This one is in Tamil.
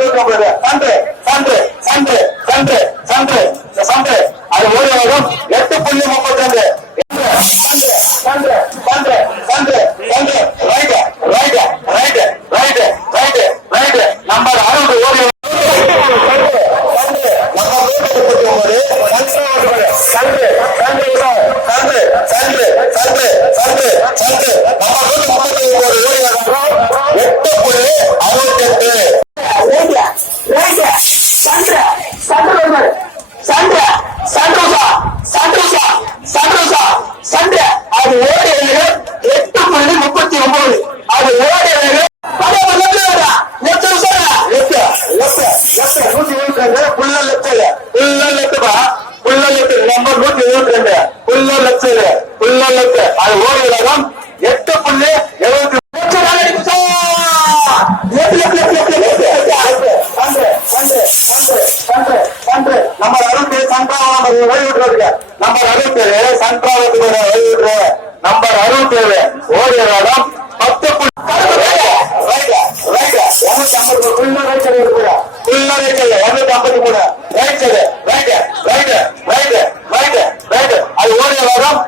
இருக்கும் பொழுது அன்று அன்று அன்று நல்லது அது ஓடி உலகம் எட்டு புள்ளி எழுபத்தி நம்ம அருள் பேர் சன்றாவ ஓய்வுட்டு நம்ம அருள் பேரு சன்றாவத்துக்கு ஓய்வுட்டு நம்ம அருள் பேரு ஓடிய இடம் பத்து புள்ளி இருநூத்தி ஐம்பத்தி மூணு right side right right right right right அது ஓடிய இடம்